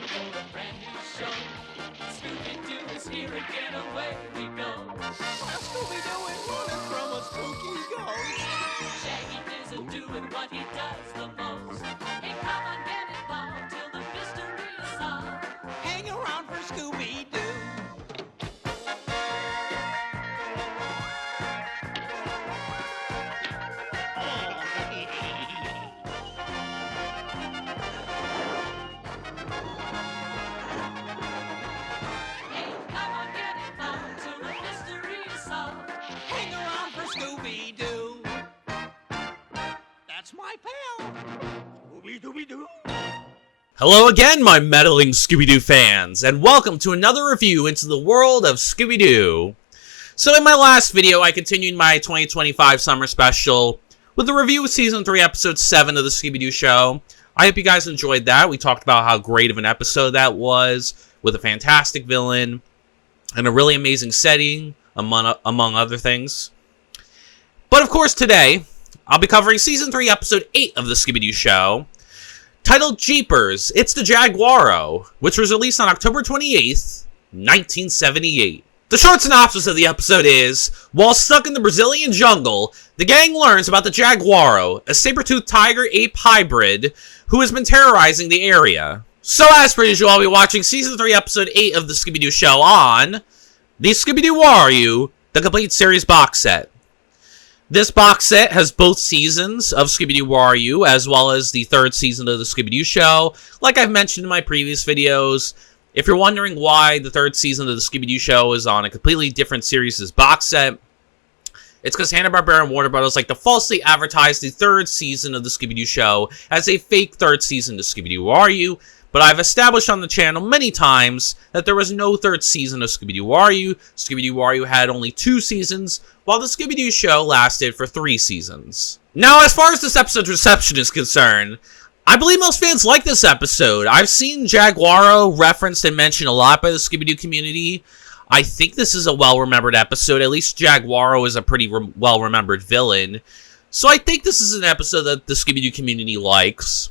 listen for a brand new show. Scooby Doo is here again, away we go. Scooby Doo is running from a spooky ghost. Shaggy isn't doing what he does the most. Hey, come on, get involved till the mystery is solved. Hang around for Scooby Doo. Hey, come on, get involved till the mystery is solved. Hang around for Scooby Doo. That's my pal. Scooby Dooby Doo. Hello again, my meddling Scooby-Doo fans, and welcome to another review into the world of Scooby-Doo. So in my last video, I continued my 2025 summer special with a review of Season 3, Episode 7 of the Scooby Doo Show. I hope you guys enjoyed that. We talked about how great of an episode that was, with a fantastic villain, and a really amazing setting, among other things. But of course, today, I'll be covering Season 3, Episode 8 of the Scooby Doo Show, titled Jeepers, It's the Jaguaro, which was released on October 28th, 1978. The short synopsis of the episode is, while stuck in the Brazilian jungle, the gang learns about the Jaguaro, a saber-toothed tiger-ape hybrid who has been terrorizing the area. So as per usual, I'll be watching Season 3, Episode 8 of the Scooby Doo Show on the Scooby Doo Wario, the complete series box set. This box set has both seasons of Scooby Doo Wario, as well as the third season of the Scooby Doo Show. Like I've mentioned in my previous videos, if you're wondering why the third season of the Scooby Doo Show is on a completely different series' box set, it's because Hanna-Barbera and Warner Bros. Like to falsely advertise the third season of the Scooby Doo Show as a fake third season to Scooby Doo Wario. But I've established on the channel many times that there was no third season of Scooby Doo Wario. Scooby Doo Wario had only 2 seasons, while the Scooby Doo Show lasted for 3 seasons. Now, as far as this episode's reception is concerned, I believe most fans like this episode. I've seen Jaguaro referenced and mentioned a lot by the Scooby Doo community. I think this is a well-remembered episode. At least Jaguaro is a pretty well-remembered villain. So I think this is an episode that the Scooby Doo community likes.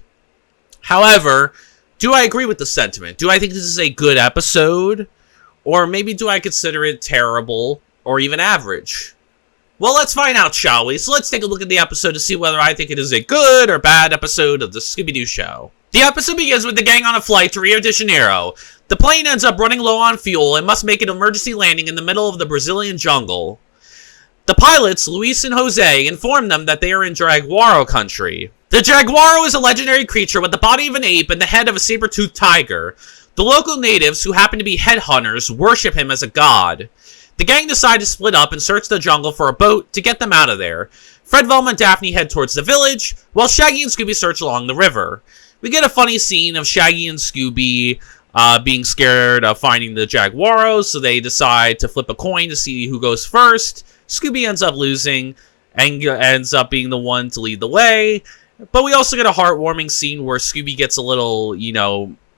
However, do I agree with the sentiment? Do I think this is a good episode? Or maybe do I consider it terrible or even average? Well, let's find out, shall we? So let's take a look at the episode to see whether I think it is a good or bad episode of the Scooby Doo Show. The episode begins with the gang on a flight to Rio de Janeiro. The plane ends up running low on fuel and must make an emergency landing in the middle of the Brazilian jungle. The pilots, Luis and Jose, inform them that they are in Jaguaro country. The Jaguaro is a legendary creature with the body of an ape and the head of a saber-toothed tiger. The local natives, who happen to be headhunters, worship him as a god. The gang decide to split up and search the jungle for a boat to get them out of there. Fred, Velma, and Daphne head towards the village, while Shaggy and Scooby search along the river. We get a funny scene of Shaggy and Scooby being scared of finding the Jaguaro, so they decide to flip a coin to see who goes first. Scooby ends up losing and ends up being the one to lead the way. But we also get a heartwarming scene where Scooby gets a little,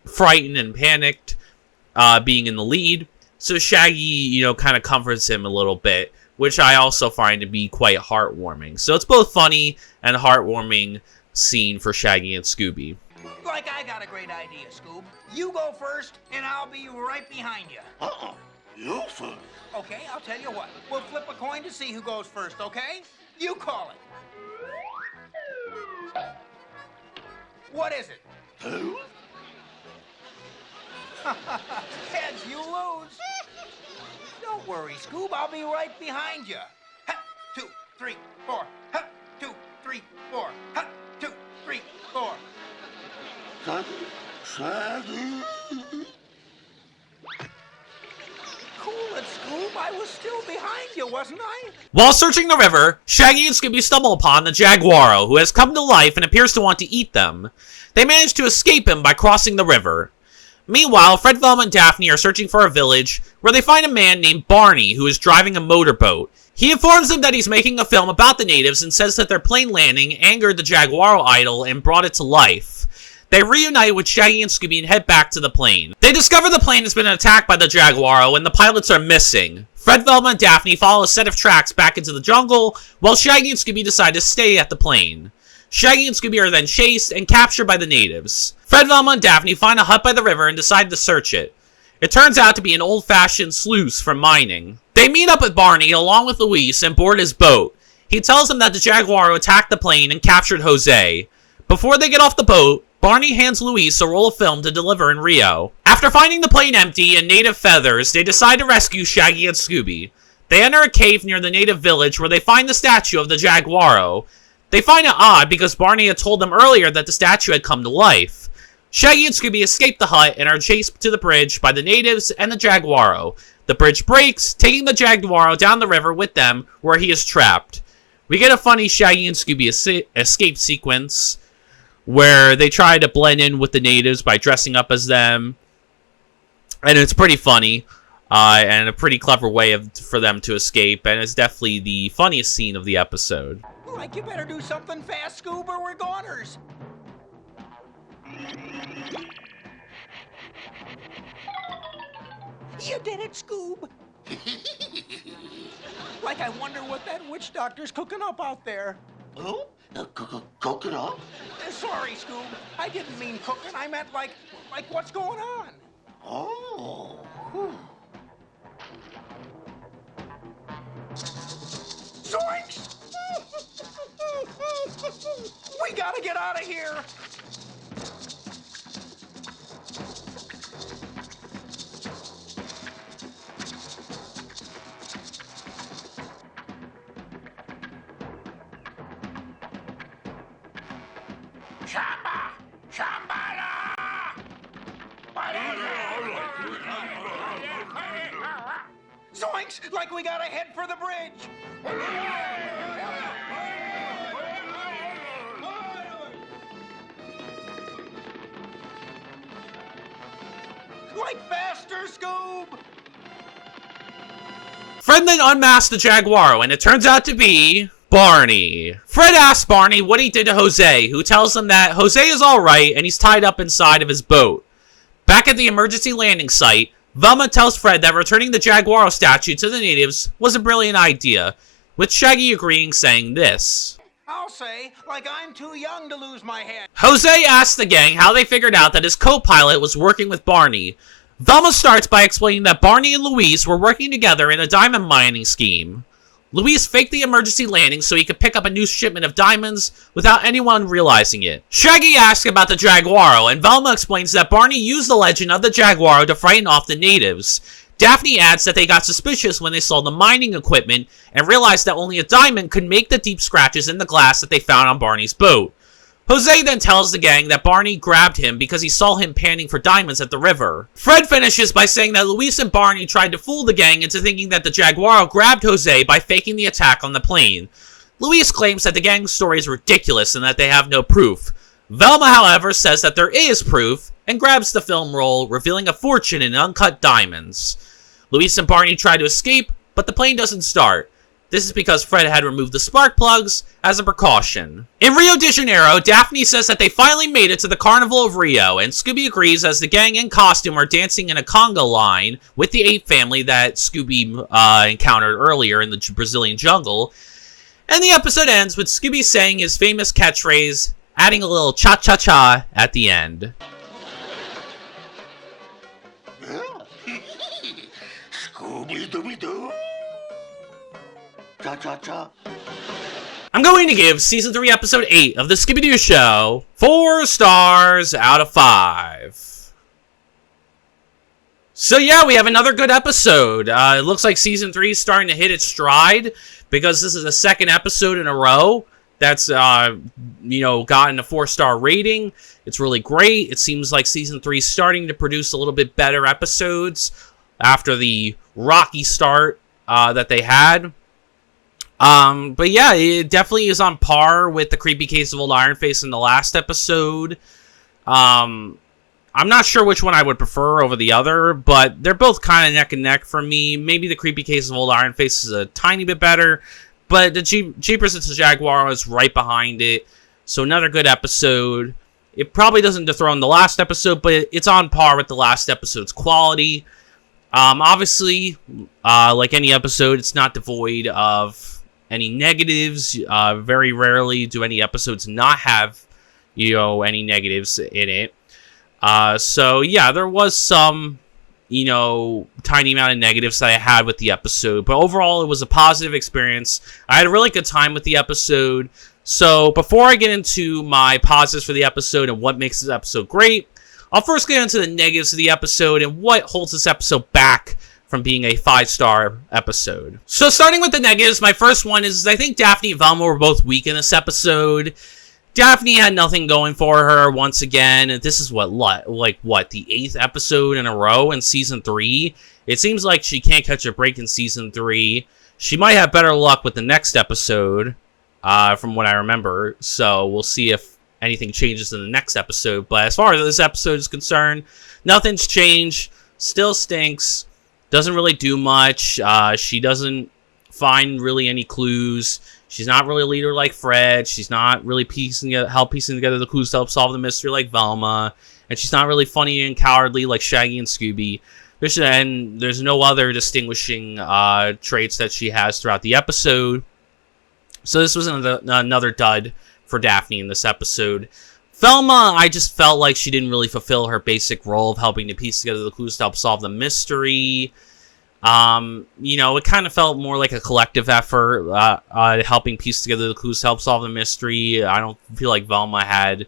frightened and panicked being in the lead. So Shaggy, kind of comforts him a little bit, which I also find to be quite heartwarming. So it's both funny and heartwarming scene for Shaggy and Scooby. Like I got a great idea, Scoob. You go first, and I'll be right behind you. You first. Okay, I'll tell you what. We'll flip a coin to see who goes first, okay? You call it. What is it? 2. Heads, you lose. Don't worry, Scoob. I'll be right behind you. 2, 3, 4. 2, 3, 4. 2, 3, 4. Cool it, Scoob. I was still behind you, wasn't I? While searching the river, Shaggy and Scooby stumble upon the Jaguaro, who has come to life and appears to want to eat them. They manage to escape him by crossing the river. Meanwhile, Fred, Velma, and Daphne are searching for a village where they find a man named Barney who is driving a motorboat. He informs them that he's making a film about the natives and says that their plane landing angered the Jaguaro idol and brought it to life. They reunite with Shaggy and Scooby and head back to the plane. They discover the plane has been attacked by the Jaguaro and the pilots are missing. Fred, Velma, and Daphne follow a set of tracks back into the jungle, while Shaggy and Scooby decide to stay at the plane. Shaggy and Scooby are then chased and captured by the natives. Fred, Velma, and Daphne find a hut by the river and decide to search it. It turns out to be an old-fashioned sluice from mining. They meet up with Barney along with Luis and board his boat. He tells them that the Jaguaro attacked the plane and captured Jose. Before they get off the boat, Barney hands Luis a roll of film to deliver in Rio. After finding the plane empty and native feathers, they decide to rescue Shaggy and Scooby. They enter a cave near the native village where they find the statue of the Jaguaro. They find it odd because Barney had told them earlier that the statue had come to life. Shaggy and Scooby escape the hut and are chased to the bridge by the natives and the Jaguaro. The bridge breaks, taking the Jaguaro down the river with them, where he is trapped. We get a funny Shaggy and Scooby escape sequence, where they try to blend in with the natives by dressing up as them. And it's pretty funny, and a pretty clever way for them to escape, and it's definitely the funniest scene of the episode. Like, you better do something fast, Scoob, or we're goners. You did it, Scoob. Like, I wonder what that witch doctor's cooking up out there. Oh? Cooking up? Sorry, Scoob. I didn't mean cooking. I meant like what's going on? Oh. Zoinks! We gotta get out of here. Shamba! Shambhala! Zoinks! Like we gotta head for the bridge! Like faster, Scoob! Fred then unmasks the Jaguaro, and it turns out to be Barney. Fred asks Barney what he did to Jose, who tells him that Jose is alright and he's tied up inside of his boat. Back at the emergency landing site, Velma tells Fred that returning the Jaguaro statue to the natives was a brilliant idea, with Shaggy agreeing, saying this. I'll say, like I'm too young to lose my head. Jose asks the gang how they figured out that his co-pilot was working with Barney. Velma starts by explaining that Barney and Luis were working together in a diamond mining scheme. Luis faked the emergency landing so he could pick up a new shipment of diamonds without anyone realizing it. Shaggy asks about the Jaguaro, and Velma explains that Barney used the legend of the Jaguaro to frighten off the natives. Daphne adds that they got suspicious when they saw the mining equipment and realized that only a diamond could make the deep scratches in the glass that they found on Barney's boat. Jose then tells the gang that Barney grabbed him because he saw him panning for diamonds at the river. Fred finishes by saying that Luis and Barney tried to fool the gang into thinking that the Jaguaro grabbed Jose by faking the attack on the plane. Luis claims that the gang's story is ridiculous and that they have no proof. Velma, however, says that there is proof and grabs the film roll, revealing a fortune in uncut diamonds. Luis and Barney try to escape, but the plane doesn't start. This is because Fred had removed the spark plugs as a precaution. In Rio de Janeiro, Daphne says that they finally made it to the Carnival of Rio, and Scooby agrees as the gang in costume are dancing in a conga line with the ape family that Scooby encountered earlier in the Brazilian jungle. And the episode ends with Scooby saying his famous catchphrase, adding a little cha-cha-cha at the end. Scooby-Dooby-Doo. Cha-cha-cha. I'm going to give Season 3, Episode 8 of the Scooby Doo Show 4 stars out of 5. So yeah, we have another good episode. It looks like Season 3 is starting to hit its stride because this is the second episode in a row that's, gotten a 4-star rating. It's really great. It seems like Season 3 is starting to produce a little bit better episodes after the rocky start that they had. But yeah, it definitely is on par with the Creepy Case of Old Iron Face in the last episode. I'm not sure which one I would prefer over the other, but they're both kind of neck and neck for me. Maybe the Creepy Case of Old Iron Face is a tiny bit better, but the Jeepers It's a Jaguar is right behind it. So another good episode. It probably doesn't dethrone the last episode, but it's on par with the last episode's quality. Obviously, like any episode, it's not devoid of any negatives. Very rarely do any episodes not have, any negatives in it. So yeah, there was some, tiny amount of negatives that I had with the episode, but overall it was a positive experience. I had a really good time with the episode. So before I get into my positives for the episode and what makes this episode great, I'll first get into the negatives of the episode and what holds this episode back from being a 5-star episode. So starting with the negatives, my first one is I think Daphne and Velma were both weak in this episode. Daphne had nothing going for her once again. This is the 8th episode in a row in season 3. It seems like she can't catch a break in season 3. She might have better luck with the next episode, from what I remember. So we'll see if anything changes in the next episode. But as far as this episode is concerned, nothing's changed. Still stinks. Doesn't really do much. She doesn't find really any clues. She's not really a leader like Fred. She's not really piecing together the clues to help solve the mystery like Velma. And she's not really funny and cowardly like Shaggy and Scooby. There's no other distinguishing traits that she has throughout the episode. So this was another dud for Daphne in this episode. Velma, I just felt like she didn't really fulfill her basic role of helping to piece together the clues to help solve the mystery. It kind of felt more like a collective effort, helping piece together the clues to help solve the mystery. I don't feel like Velma had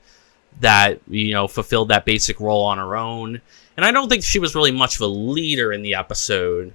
that, fulfilled that basic role on her own. And I don't think she was really much of a leader in the episode.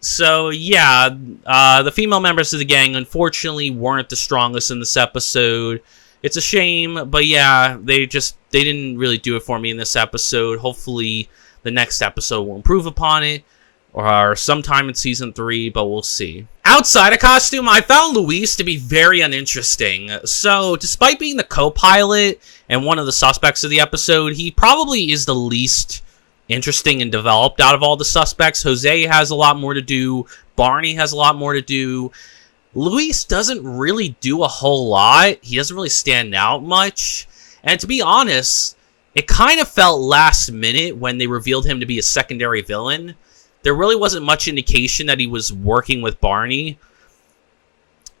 So, yeah, the female members of the gang, unfortunately, weren't the strongest in this episode. It's a shame, but yeah, they didn't really do it for me in this episode. Hopefully, the next episode will improve upon it, or sometime in season 3, but we'll see. Outside of costume, I found Luis to be very uninteresting. So, despite being the co-pilot and one of the suspects of the episode, he probably is the least interesting and developed out of all the suspects. Jose has a lot more to do. Barney has a lot more to do. Luis doesn't really do a whole lot. He doesn't really stand out much. And to be honest, it kind of felt last minute when they revealed him to be a secondary villain. There really wasn't much indication that he was working with Barney.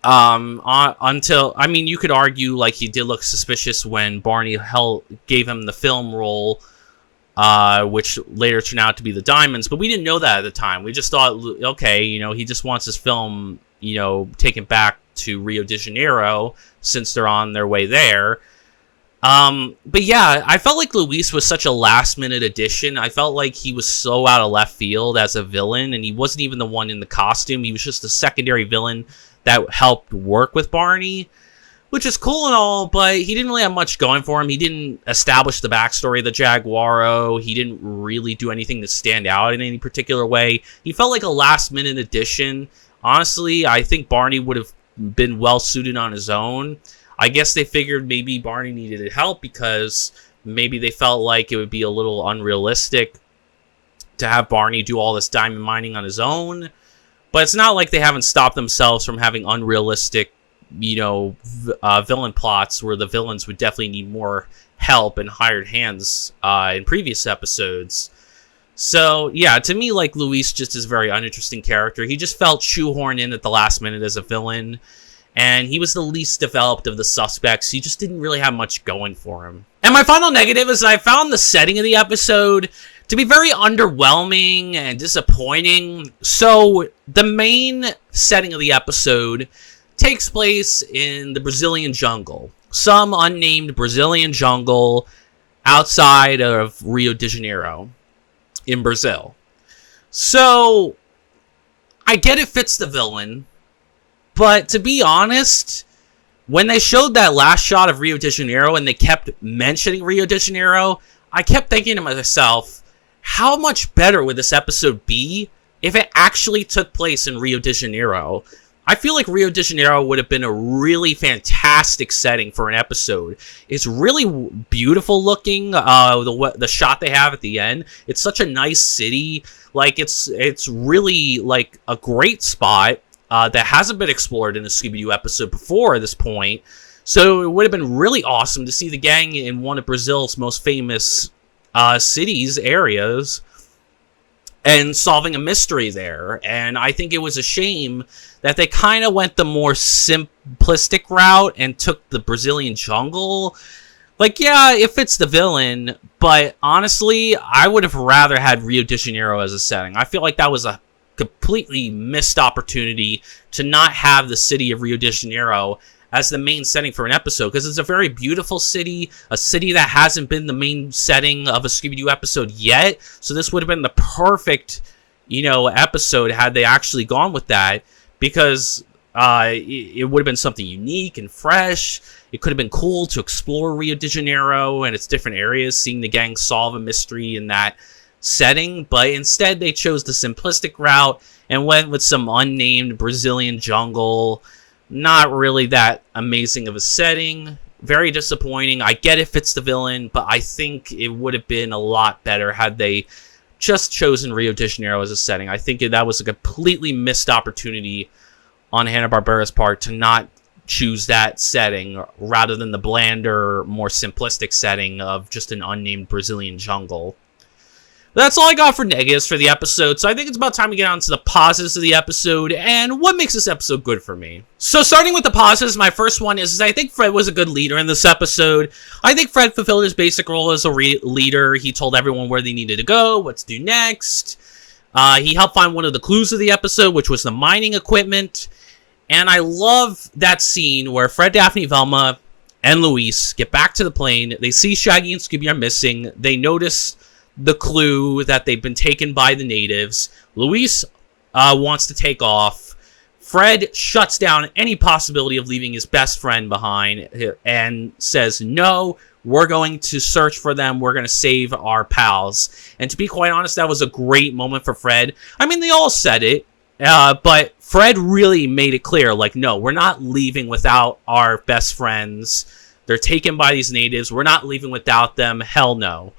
You could argue like he did look suspicious when Barney gave him the film role, which later turned out to be the diamonds, but we didn't know that at the time. We just thought, okay, he just wants his film, taken back to Rio de Janeiro since they're on their way there. But yeah, I felt like Luis was such a last-minute addition. I felt like he was so out of left field as a villain, and he wasn't even the one in the costume. He was just a secondary villain that helped work with Barney, which is cool and all, but he didn't really have much going for him. He didn't establish the backstory of the Jaguaro. He didn't really do anything to stand out in any particular way. He felt like a last-minute addition. Honestly, I think Barney would have been well-suited on his own. I guess they figured maybe Barney needed help because maybe they felt like it would be a little unrealistic to have Barney do all this diamond mining on his own. But it's not like they haven't stopped themselves from having unrealistic, villain plots where the villains would definitely need more help and hired hands in previous episodes. So, yeah, to me, like, Luis just is a very uninteresting character. He just felt shoehorned in at the last minute as a villain. And he was the least developed of the suspects. He just didn't really have much going for him. And my final negative is I found the setting of the episode to be very underwhelming and disappointing. So, the main setting of the episode takes place in the Brazilian jungle. Some unnamed Brazilian jungle outside of Rio de Janeiro in Brazil. So, I get it fits the villain. But to be honest, when they showed that last shot of Rio de Janeiro and they kept mentioning Rio de Janeiro, I kept thinking to myself, how much better would this episode be if it actually took place in Rio de Janeiro? I feel like Rio de Janeiro would have been a really fantastic setting for an episode. It's really beautiful looking, the shot they have at the end. It's such a nice city. Like, it's really, like, a great spot. That hasn't been explored in a Scooby Doo episode before at this point. So it would have been really awesome to see the gang in one of Brazil's most famous areas. and solving a mystery there. And I think it was a shame that they kind of went the more simplistic route and took the Brazilian jungle. Like, yeah, it fits the villain, but honestly, I would have rather had Rio de Janeiro as a setting. I feel like that was a completely missed opportunity to not have the city of Rio de Janeiro as the main setting for an episode, because it's a very beautiful city, a city that hasn't been the main setting of a Scooby-Doo episode yet. So this would have been the perfect, episode had they actually gone with that, because it would have been something unique and fresh. It could have been cool to explore Rio de Janeiro and its different areas, seeing the gang solve a mystery in that setting, but instead they chose the simplistic route and went with some unnamed Brazilian jungle. Not really that amazing of a setting. Very disappointing. I get it fits the villain, but I think it would have been a lot better had they just chosen Rio de Janeiro as a setting. I think that was a completely missed opportunity on Hanna-Barbera's part to not choose that setting rather than the blander, more simplistic setting of just an unnamed Brazilian jungle. That's all I got for negatives for the episode, so I think it's about time to get on to the positives of the episode and what makes this episode good for me. So starting with the positives, my first one is I think Fred was a good leader in this episode. I think Fred fulfilled his basic role as a leader. He told everyone where they needed to go, what to do next. He helped find one of the clues of the episode, which was the mining equipment. And I love that scene where Fred, Daphne, Velma, and Luis get back to the plane. They see Shaggy and Scooby are missing. They notice the clue that they've been taken by the natives. Luis wants to take off. Fred shuts down any possibility of leaving his best friend behind and says, no, we're going to search for them. We're going to save our pals. And to be quite honest, that was a great moment for Fred. I mean, they all said it, but Fred really made it clear, like, no, we're not leaving without our best friends. They're taken by these natives. We're not leaving without them. Hell no.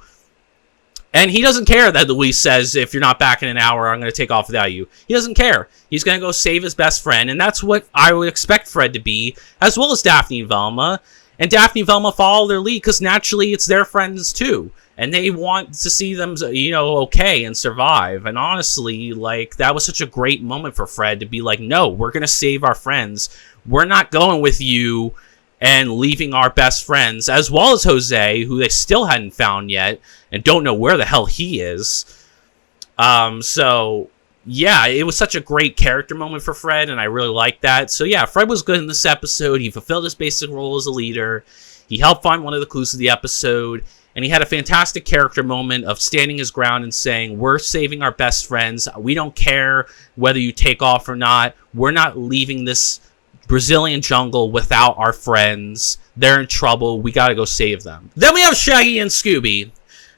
And he doesn't care that Luis says, if you're not back in an hour, I'm going to take off without you. He doesn't care. He's going to go save his best friend, and that's what I would expect Fred to be, as well as Daphne and Velma. And Daphne and Velma follow their lead, because naturally it's their friends too. And they want to see them, okay and survive. And honestly, like, that was such a great moment for Fred to be like, no, we're going to save our friends. We're not going with you and leaving our best friends, as well as Jose, who they still hadn't found yet, and don't know where the hell he is. So, yeah, it was such a great character moment for Fred, and I really liked that. So, yeah, Fred was good in this episode. He fulfilled his basic role as a leader. He helped find one of the clues of the episode, and he had a fantastic character moment of standing his ground and saying, we're saving our best friends. We don't care whether you take off or not. We're not leaving this Brazilian jungle without our friends. They're in trouble. We gotta go save them. Then we have Shaggy and Scooby.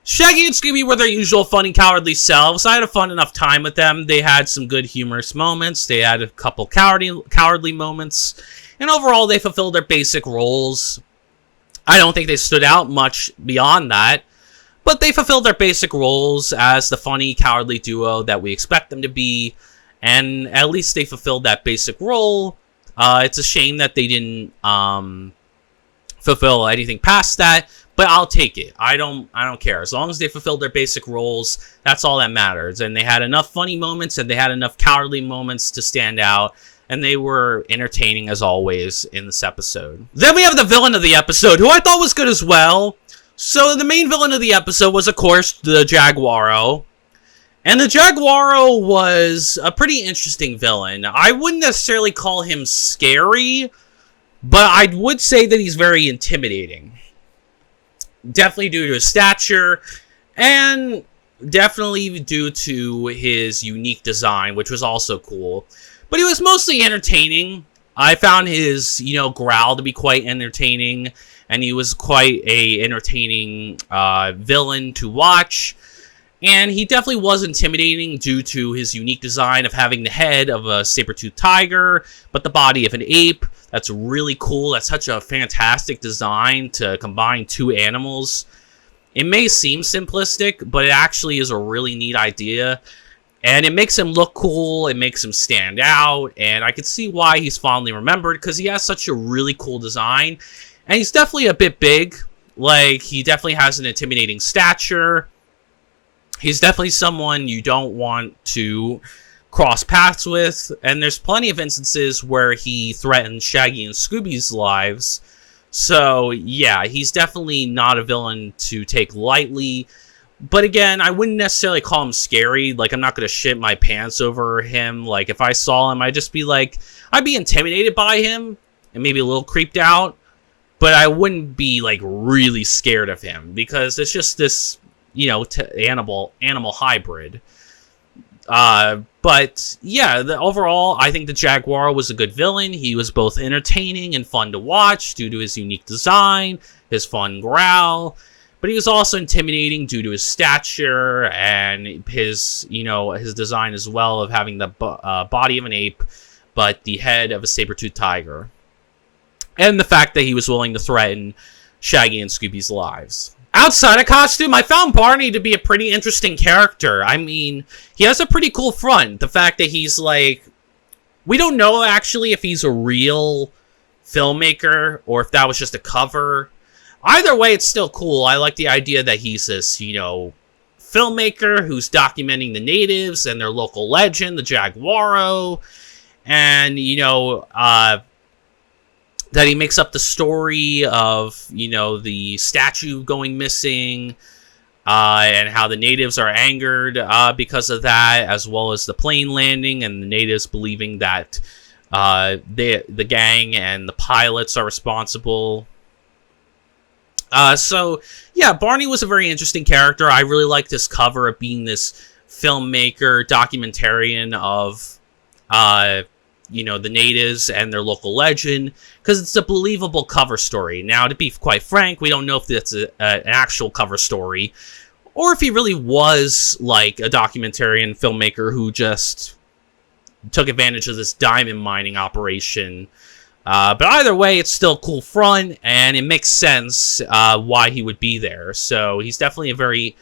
Shaggy and Scooby were their usual funny, cowardly selves. I had a fun enough time with them. They had some good humorous moments. They had a couple cowardly moments. And overall, they fulfilled their basic roles. I don't think they stood out much beyond that. But they fulfilled their basic roles as the funny, cowardly duo that we expect them to be. And at least they fulfilled that basic role. It's a shame that they didn't fulfill anything past that, but I'll take it. I don't care. As long as they fulfilled their basic roles, that's all that matters. And they had enough funny moments and they had enough cowardly moments to stand out, and they were entertaining as always in this episode. Then we have the villain of the episode, who I thought was good as well. So the main villain of the episode was, of course, the Jaguaro. And the Jaguaro was a pretty interesting villain. I wouldn't necessarily call him scary, but I would say that he's very intimidating. Definitely due to his stature, and definitely due to his unique design, which was also cool. But he was mostly entertaining. I found his, growl to be quite entertaining, and he was quite a entertaining villain to watch. And he definitely was intimidating due to his unique design of having the head of a saber-toothed tiger, but the body of an ape. That's really cool. That's such a fantastic design to combine two animals. It may seem simplistic, but it actually is a really neat idea. And it makes him look cool. It makes him stand out. And I can see why he's fondly remembered, because he has such a really cool design. And he's definitely a bit big. Like, he definitely has an intimidating stature. He's definitely someone you don't want to cross paths with, and there's plenty of instances where he threatened Shaggy and Scooby's lives. So, yeah, he's definitely not a villain to take lightly. But again, I wouldn't necessarily call him scary. Like, I'm not going to shit my pants over him. Like, if I saw him, I'd just be like, I'd be intimidated by him and maybe a little creeped out. But I wouldn't be, like, really scared of him because it's just this, you know, animal hybrid. But yeah, overall, I think the Jaguaro was a good villain. He was both entertaining and fun to watch due to his unique design, his fun growl, but he was also intimidating due to his stature and his, you know, his design as well of having the body of an ape, but the head of a saber-toothed tiger. And the fact that he was willing to threaten Shaggy and Scooby's lives. Outside of costume, I found Barney to be a pretty interesting character. I mean, he has a pretty cool front. The fact that he's like... We don't know, actually, if he's a real filmmaker or if that was just a cover. Either way, it's still cool. I like the idea that he's this, you know, filmmaker who's documenting the natives and their local legend, the Jaguaro. And, you know, that he makes up the story of, you know, the statue going missing, and how the natives are angered because of that, as well as the plane landing and the natives believing that the gang and the pilots are responsible. So, yeah, Barney was a very interesting character. I really like this cover of being this filmmaker, documentarian of, you know, the natives and their local legend, because it's a believable cover story. Now, to be quite frank, we don't know if that's an actual cover story, or if he really was, like, a documentarian filmmaker who just took advantage of this diamond mining operation. But either way, it's still a cool front, and it makes sense why he would be there. So he's definitely a very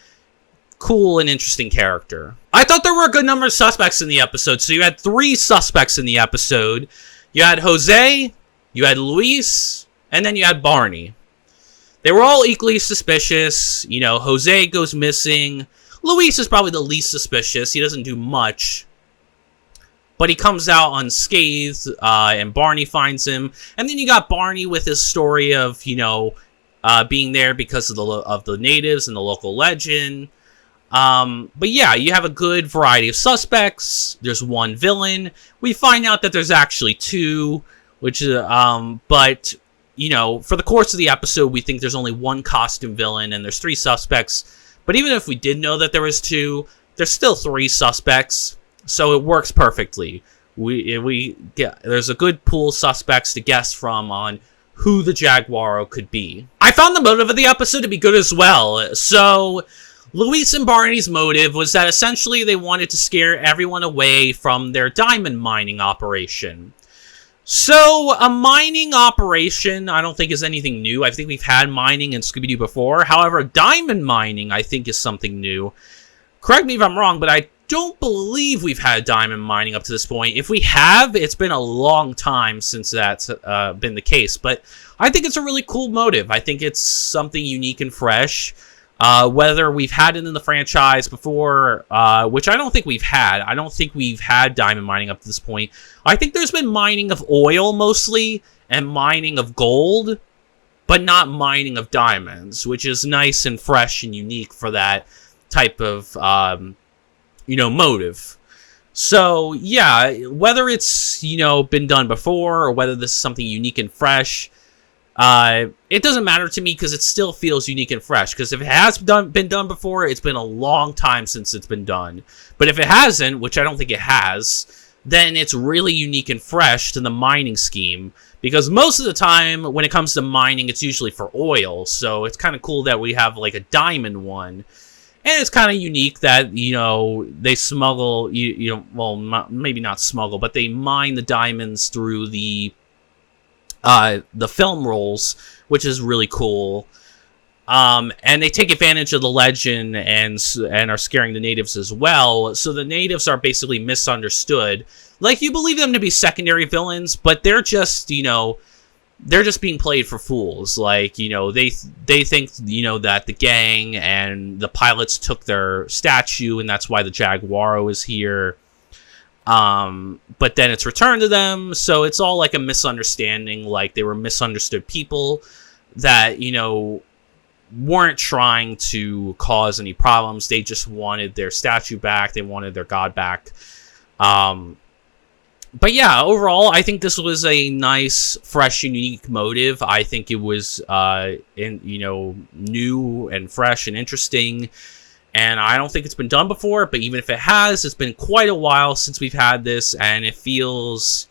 cool and interesting character. I thought there were a good number of suspects in the episode. So you had 3 suspects in the episode. You had Jose, you had Luis, and then you had Barney. They were all equally suspicious. You know, Jose goes missing. Luis is probably the least suspicious. He doesn't do much. But he comes out unscathed, and Barney finds him. And then you got Barney with his story of, you know, being there because of the natives and the local legend. But yeah, you have a good variety of suspects. There's one villain. We find out that there's actually 2, which is, but, you know, for the course of the episode, we think there's only 1 costume villain and there's 3 suspects. But even if we did know that there was 2, there's still 3 suspects. So it works perfectly. There's a good pool of suspects to guess from on who the Jaguaro could be. I found the motive of the episode to be good as well. So Luis and Barney's motive was that essentially they wanted to scare everyone away from their diamond mining operation. So a mining operation, I don't think is anything new. I think we've had mining in Scooby Doo before. However, diamond mining, I think, is something new. Correct me if I'm wrong, but I don't believe we've had diamond mining up to this point. If we have, it's been a long time since that's been the case. But I think it's a really cool motive. I think it's something unique and fresh. Whether we've had it in the franchise before, which I don't think we've had. I don't think we've had diamond mining up to this point. I think there's been mining of oil mostly, and mining of gold, but not mining of diamonds, which is nice and fresh and unique for that type of, you know, motive. So, yeah, whether it's, you know, been done before, or whether this is something unique and fresh, it doesn't matter to me because it still feels unique and fresh. Because if it has been done before, it's been a long time since it's been done. But if it hasn't, which I don't think it has, then it's really unique and fresh to the mining scheme. Because most of the time, when it comes to mining, it's usually for oil. So it's kind of cool that we have, like, a diamond one. And it's kind of unique that, you know, they smuggle, you know, well, maybe not smuggle, but they mine the diamonds through the film rolls, which is really cool. And they take advantage of the legend and are scaring the natives as well. So the natives are basically misunderstood. Like, you believe them to be secondary villains, but they're just, you know, they're just being played for fools. Like, you know, they think, you know, that the gang and the pilots took their statue, and that's why the Jaguaro is here. But then it's returned to them, so it's all like a misunderstanding. Like, they were misunderstood people that, you know, weren't trying to cause any problems. They just wanted their statue back. They wanted their god back. But yeah, overall, I think this was a nice, fresh, unique motive. I think it was, new and fresh and interesting. And I don't think it's been done before, but even if it has, it's been quite a while since we've had this, and it feels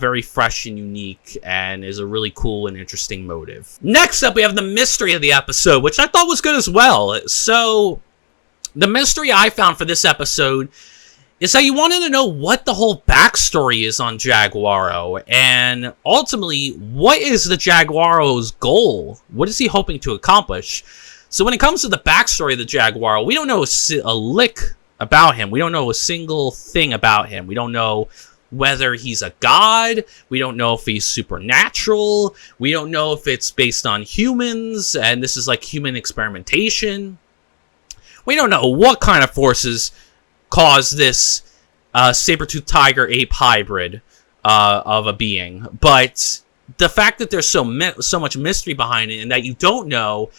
very fresh and unique, and is a really cool and interesting motive. Next up, we have the mystery of the episode, which I thought was good as well. So, the mystery I found for this episode is that you wanted to know what the whole backstory is on Jaguaro, and ultimately, what is the Jaguaro's goal? What is he hoping to accomplish? So when it comes to the backstory of the Jaguaro, we don't know a lick about him. We don't know a single thing about him. We don't know whether he's a god. We don't know if he's supernatural. We don't know if it's based on humans, and this is like human experimentation. We don't know what kind of forces cause this saber-toothed tiger ape hybrid of a being. But the fact that there's so much mystery behind it, and that you don't know,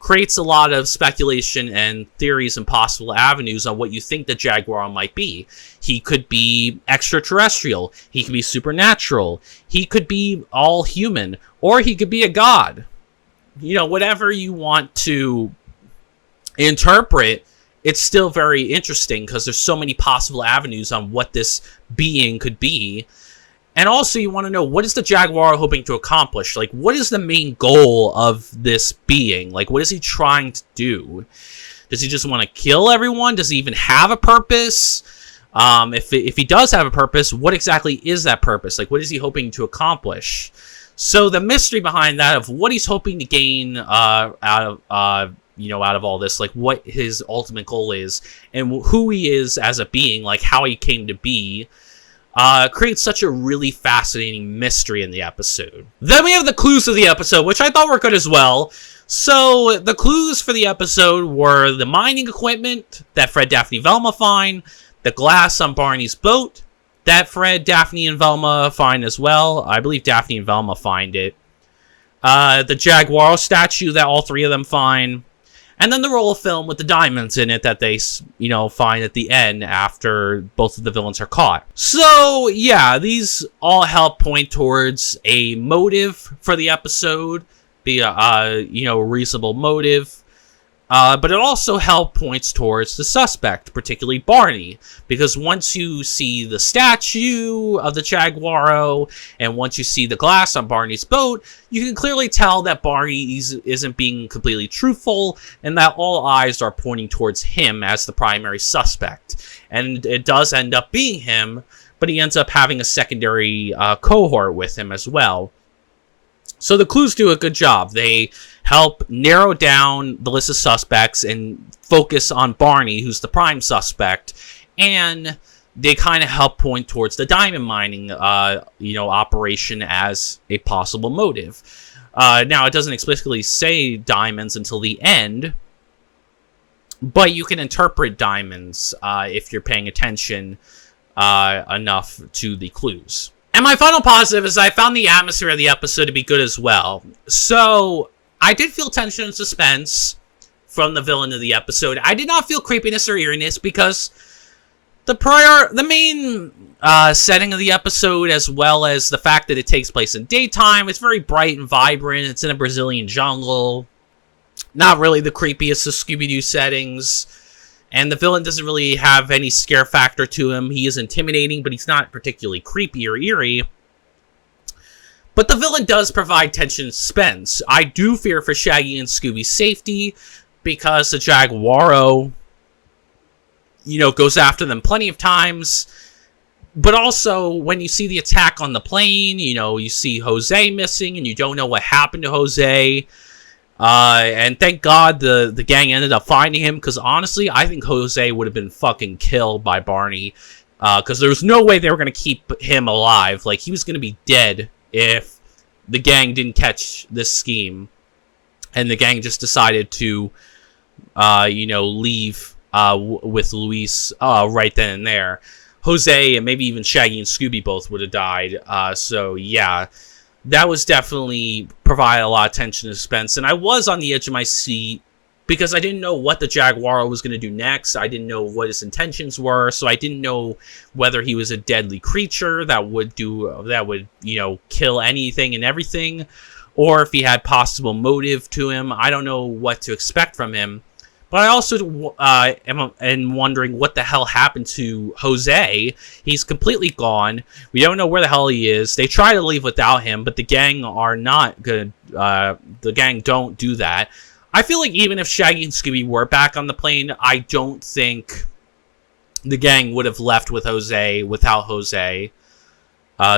creates a lot of speculation and theories and possible avenues on what you think the Jaguaro might be. He could be extraterrestrial. He could be supernatural. He could be all human. Or he could be a god. You know, whatever you want to interpret, it's still very interesting because there's so many possible avenues on what this being could be. And also, you want to know, what is the Jaguaro hoping to accomplish? Like, what is the main goal of this being? Like, what is he trying to do? Does he just want to kill everyone? Does he even have a purpose? If he does have a purpose, what exactly is that purpose? Like, what is he hoping to accomplish? So the mystery behind that of what he's hoping to gain out of all this, like what his ultimate goal is, and who he is as a being, like how he came to be, creates such a really fascinating mystery in the episode. Then we have the clues of the episode, which I thought were good as well. So, the clues for the episode were the mining equipment that Fred, Daphne, Velma find, the glass on Barney's boat that Fred, Daphne, and Velma find as well. I believe Daphne and Velma find it. The Jaguaro statue that all three of them find. And then the roll of film with the diamonds in it that they, find at the end after both of the villains are caught. So, yeah, these all help point towards a motive for the episode, be a reasonable motive. But it also points towards the suspect, particularly Barney, because once you see the statue of the Jaguaro, and once you see the glass on Barney's boat, you can clearly tell that Barney isn't being completely truthful, and that all eyes are pointing towards him as the primary suspect. And it does end up being him, but he ends up having a secondary cohort with him as well. So the clues do a good job. They help narrow down the list of suspects and focus on Barney, who's the prime suspect. And they kind of help point towards the diamond mining, operation as a possible motive. Now, it doesn't explicitly say diamonds until the end, but you can interpret diamonds if you're paying attention enough to the clues. And my final positive is I found the atmosphere of the episode to be good as well. So, I did feel tension and suspense from the villain of the episode. I did not feel creepiness or eeriness because the main setting of the episode, as well as the fact that it takes place in daytime, it's very bright and vibrant. It's in a Brazilian jungle. Not really the creepiest of Scooby Doo settings. And the villain doesn't really have any scare factor to him. He is intimidating, but he's not particularly creepy or eerie. But the villain does provide tension and suspense. I do fear for Shaggy and Scooby's safety, because the Jaguaro, goes after them plenty of times. But also, when you see the attack on the plane, you see Jose missing, and you don't know what happened to Jose. And thank God the gang ended up finding him, because honestly, I think Jose would have been fucking killed by Barney, because there was no way they were going to keep him alive. Like, he was going to be dead if the gang didn't catch this scheme, and the gang just decided to, leave with Luis right then and there. Jose and maybe even Shaggy and Scooby both would have died. So yeah, that was definitely provided a lot of tension and suspense, and I was on the edge of my seat because I didn't know what the Jaguaro was going to do next. I didn't know what his intentions were, so I didn't know whether he was a deadly creature that would kill anything and everything, or if he had possible motive to him. I don't know what to expect from him. But I also am wondering what the hell happened to Jose. He's completely gone. We don't know where the hell he is. They try to leave without him, but the gang are not good. The gang don't do that. I feel like even if Shaggy and Scooby were back on the plane, I don't think the gang would have left with Jose without Jose.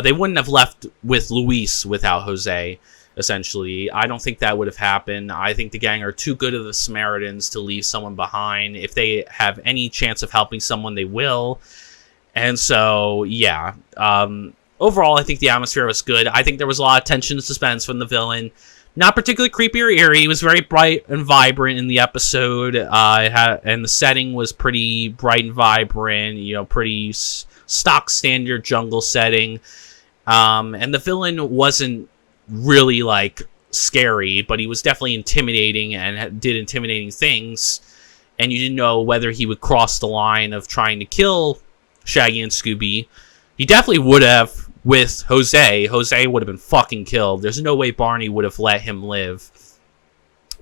They wouldn't have left with Luis without Jose. Essentially, I don't think that would have happened. I think the gang are too good of the Samaritans to leave someone behind. If they have any chance of helping someone, they will. And so, yeah. Overall, I think the atmosphere was good. I think there was a lot of tension and suspense from the villain. Not particularly creepy or eerie. It was very bright and vibrant in the episode. And the setting was pretty bright and vibrant. Pretty stock standard jungle setting. And the villain wasn't really scary, but he was definitely intimidating and did intimidating things, and you didn't know whether he would cross the line of trying to kill Shaggy and Scooby. He definitely would have with Jose. Jose would have been fucking killed. There's no way Barney would have let him live,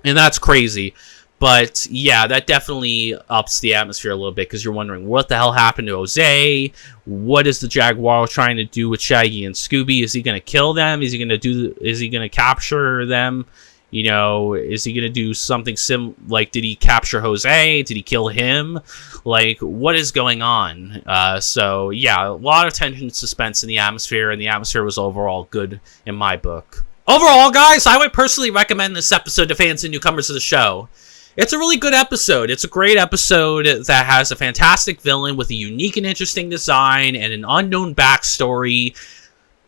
and that's crazy. But yeah, that definitely ups the atmosphere a little bit, because you're wondering what the hell happened to Jose. What is the Jaguar trying to do with Shaggy and Scooby? Is he going to kill them? Is he going to capture them? Is he going to do something did he capture Jose? Did he kill him? What is going on? So yeah, a lot of tension and suspense in the atmosphere, and the atmosphere was overall good in my book. Overall, guys, I would personally recommend this episode to fans and newcomers to the show. It's a really good episode. It's a great episode that has a fantastic villain with a unique and interesting design and an unknown backstory.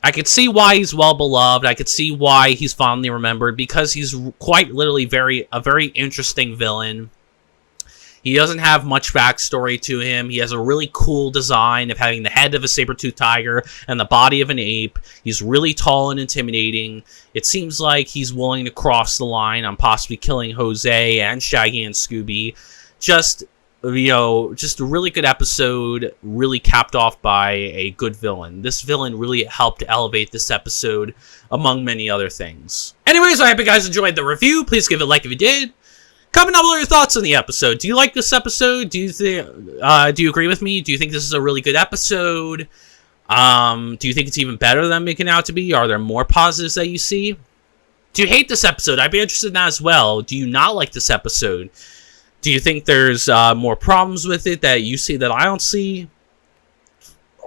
I could see why he's well beloved. I could see why he's fondly remembered, because he's quite literally a very interesting villain. He doesn't have much backstory to him. He has a really cool design of having the head of a saber-toothed tiger and the body of an ape. He's really tall and intimidating. It seems like he's willing to cross the line on possibly killing Jose and Shaggy and Scooby. Just a really good episode, really capped off by a good villain. This villain really helped elevate this episode, among many other things. Anyways, I hope you guys enjoyed the review. Please give it a like if you did. Comment down below your thoughts on the episode. Do you like this episode? Do you agree with me? Do you think this is a really good episode? Do you think it's even better than I'm making it out to be? Are there more positives that you see? Do you hate this episode? I'd be interested in that as well. Do you not like this episode? Do you think there's more problems with it that you see that I don't see?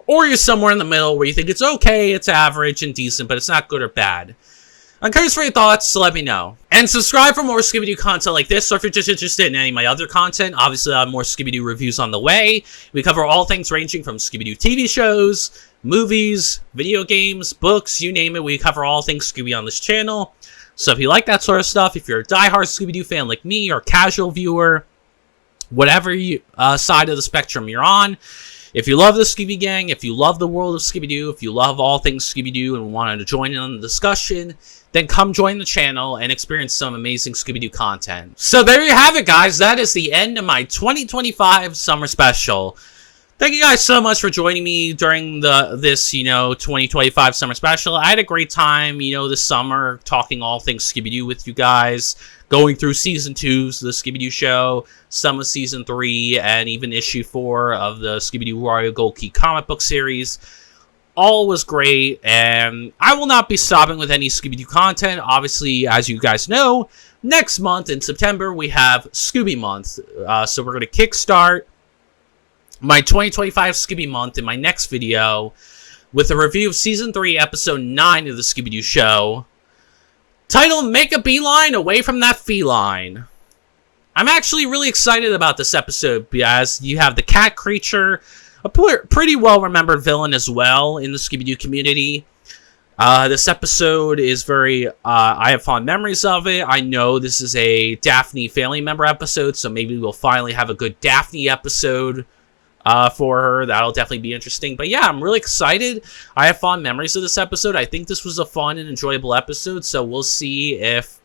Or you're somewhere in the middle where you think it's okay, it's average and decent, but it's not good or bad? I'm curious for your thoughts, so let me know. And subscribe for more Scooby Doo content like this, or if you're just interested in any of my other content, obviously I have more Scooby Doo reviews on the way. We cover all things ranging from Scooby Doo TV shows, movies, video games, books, you name it. We cover all things Scooby on this channel. So if you like that sort of stuff, if you're a diehard Scooby Doo fan like me, or casual viewer, whatever side of the spectrum you're on, if you love the Scooby Gang, if you love the world of Scooby Doo, if you love all things Scooby Doo and wanted to join in on the discussion, then come join the channel and experience some amazing Scooby Doo content. So there you have it, guys. That is the end of my 2025 summer special. Thank you guys so much for joining me during this 2025 summer special. I had a great time, this summer, talking all things Scooby Doo with you guys, going through Season 2 of the Scooby Doo Show, some of Season 3, and even Issue 4 of the Scooby Doo Royal Gold Key comic book series. All was great, and I will not be stopping with any Scooby Doo content. Obviously, as you guys know, next month in September, we have Scooby Month. So we're going to kickstart my 2025 Scooby Month in my next video with a review of Season 3, Episode 9 of the Scooby Doo Show, titled Make a Beeline Away from That Feline. I'm actually really excited about this episode, because you have the cat creature, a pretty well-remembered villain as well in the Scooby-Doo community. This episode is very, I have fond memories of it. I know this is a Daphne family member episode, so maybe we'll finally have a good Daphne episode for her. That'll definitely be interesting. But yeah, I'm really excited. I have fond memories of this episode. I think this was a fun and enjoyable episode, so we'll see if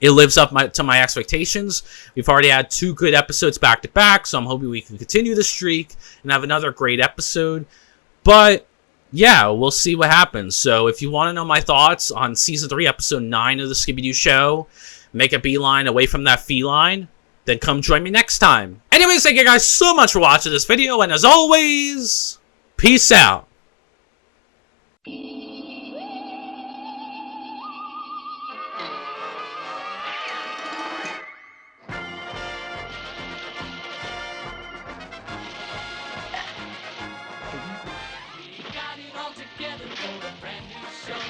it lives up to my expectations. We've already had 2 good episodes back to back, so I'm hoping we can continue the streak and have another great episode. But yeah, we'll see what happens. So if you want to know my thoughts on Season 3, Episode 9 of the Scooby Doo Show, make a beeline away from that feline, then come join me next time. Anyways, thank you guys so much for watching this video, and as always, peace out. We got it all together for a brand new show.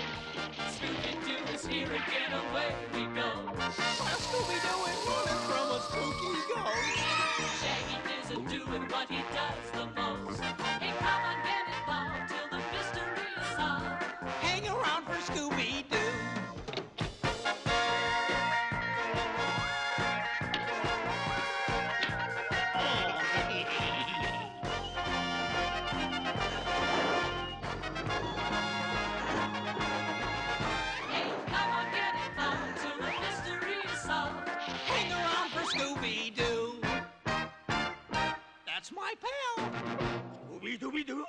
Scooby Doo is here again, away we go. Scooby Doo is running from a spooky ghost. Shaggy isn't doing what he does the most. Hey, come on, get involved till the mystery is solved. Hang around for Scooby Doo. Hey, come on, get involved till the mystery is solved. Hang around for Scooby Doo. That's my pal. Scooby Dooby Doo.